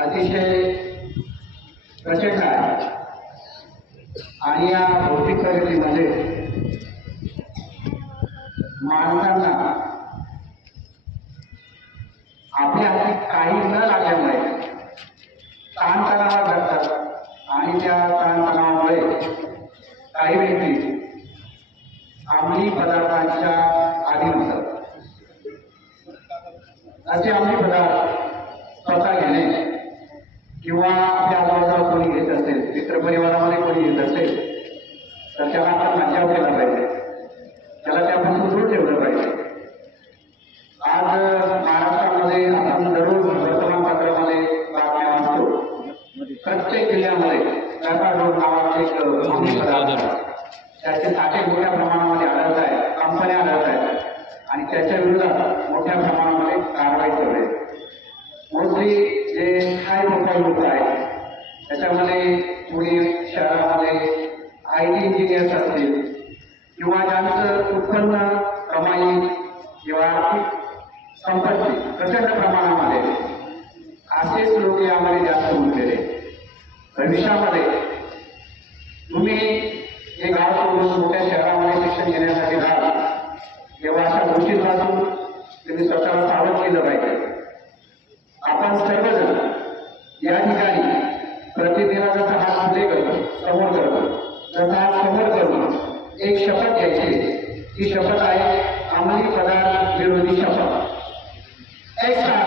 अतिशय प्रचंड आहे आणि या भौतिक प्रगतीमध्ये माणसांना आपल्या हाती काही न लागल्यामुळे ताणतणावात जातात आणि त्या ताणतणावामुळे काही व्यक्ती अंमली पदार्थांच्या आदी होतात। असे अंमली पदार्थ स्वतः घेणे किंवा आपल्या आजूबाजूला कोणी घेत असेल, मित्रपरिवारामध्ये कोणी घेत असेल तर त्याला आपण बचाव केला पाहिजे, त्याला त्यापासून दूर ठेवलं पाहिजे। आज महाराष्ट्रामध्ये आपण दररोज वर्तमानपत्रामध्ये बातम्या वाचतो, प्रत्येक जिल्ह्यामध्ये नकारोड नावाचे एक अंमली पदार्थ त्याचे साठे मोठ्या प्रमाणामध्ये आढळत आहे, कंपन्या आढळत आहेत आणि त्याच्या विरोधात मोठ्या प्रमाणामध्ये कारवाई सुरू आहे। मोस्टली जे हाय प्रोफाईल लोक आहेत त्याच्यामध्ये पुणे शहरामध्ये IT इंजिनियर्स असतील किंवा ज्यांचं उत्पन्न कमाई किंवा आर्थिक संपत्ती प्रचंड प्रमाणामध्ये असेच लोक यामध्ये जास्त गुंतलेले। भविष्यामध्ये तुम्ही हे गाव सोडून मोठ्या शहरामध्ये शिक्षण घेण्यासाठी जाल तेव्हा अशा गोष्टींपासून तुम्ही स्वतःला सावध केलं पाहिजे। आपण सर्वजण या ठिकाणी प्रतिदिन जसा हात पुढे करतो, समोर करतो, जसा हात समोर करतो एक शपथ घ्यायची। ही शपथ आहे अंमली पदार्थ विरोधी शपथ। एक साथ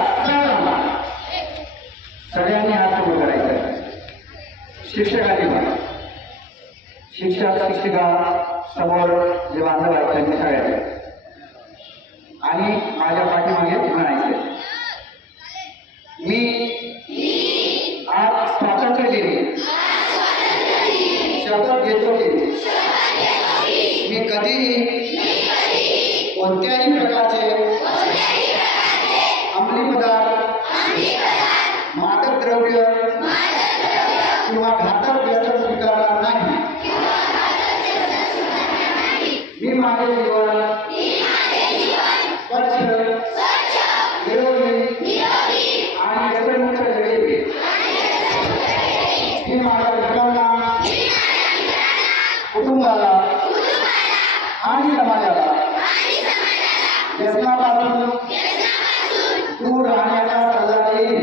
सगळ्यांनी हात समोर करायचा। शिक्षकांनी पण, शिक्षक शिक्षिका समोर जे बांधव आहेत त्यांनी सगळ्यांनी आणि माझ्या पाठीमागे म्हणायचे, मी आज स्वातंत्र्य दिनी शपथ घेतो की मी कधीही कोणत्याही प्रकारचे अंमली पदार्थ, मादक द्रव्य किंवा घातक व्यसन स्वीकारणार नाही। मी माझे जीवन स्वच्छ, निरोगी आणि व्यसनमुक्त जगेल। मी माझ्या मित्रांना, कुटुंबाला आणि समाजाला व्यसनापासून दूर राहण्याचा सल्ला देईन।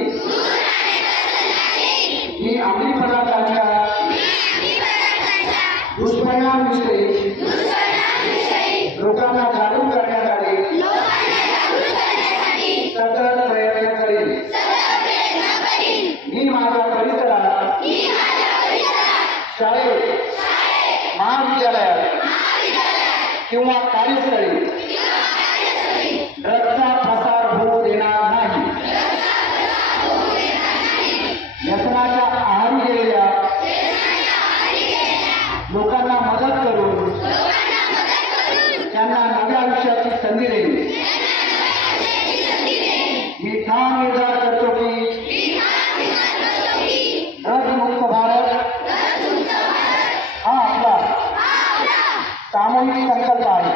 मी अंमली पदार्थांच्या दुष्परिणामांविषयी लोकांना जागरूक करण्यासाठी सतत प्रयत्न करेन। मी माझ्या परिसरात, शाळेत, महाविद्यालयात किंवा कार्यस्थळी ड्रग्जचा प्रसार होऊ देणार नाही। व्यसनाच्या आहारी गेलेल्या लोकांना मदत करून त्यांना नव्या आयुष्याची संधी देईल। मी ठाम निर्धार करतो की ड्रग्जमुक्त भारत हा आपला सामूहिक संकल्प आहे।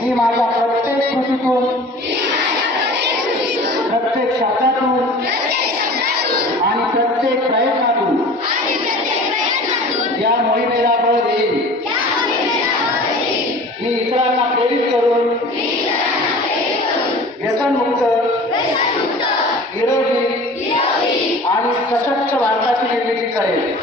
मी माझ्या प्रत्येक कृतीतून, प्रत्येक शब्दातून आणि प्रत्येक प्रयत्नातून या मोहिमेला बळ देईन। मी इतरांना प्रेरित करून व्यसनमुक्त, निरोगी आणि सशक्त भारताची निर्मिती करेन।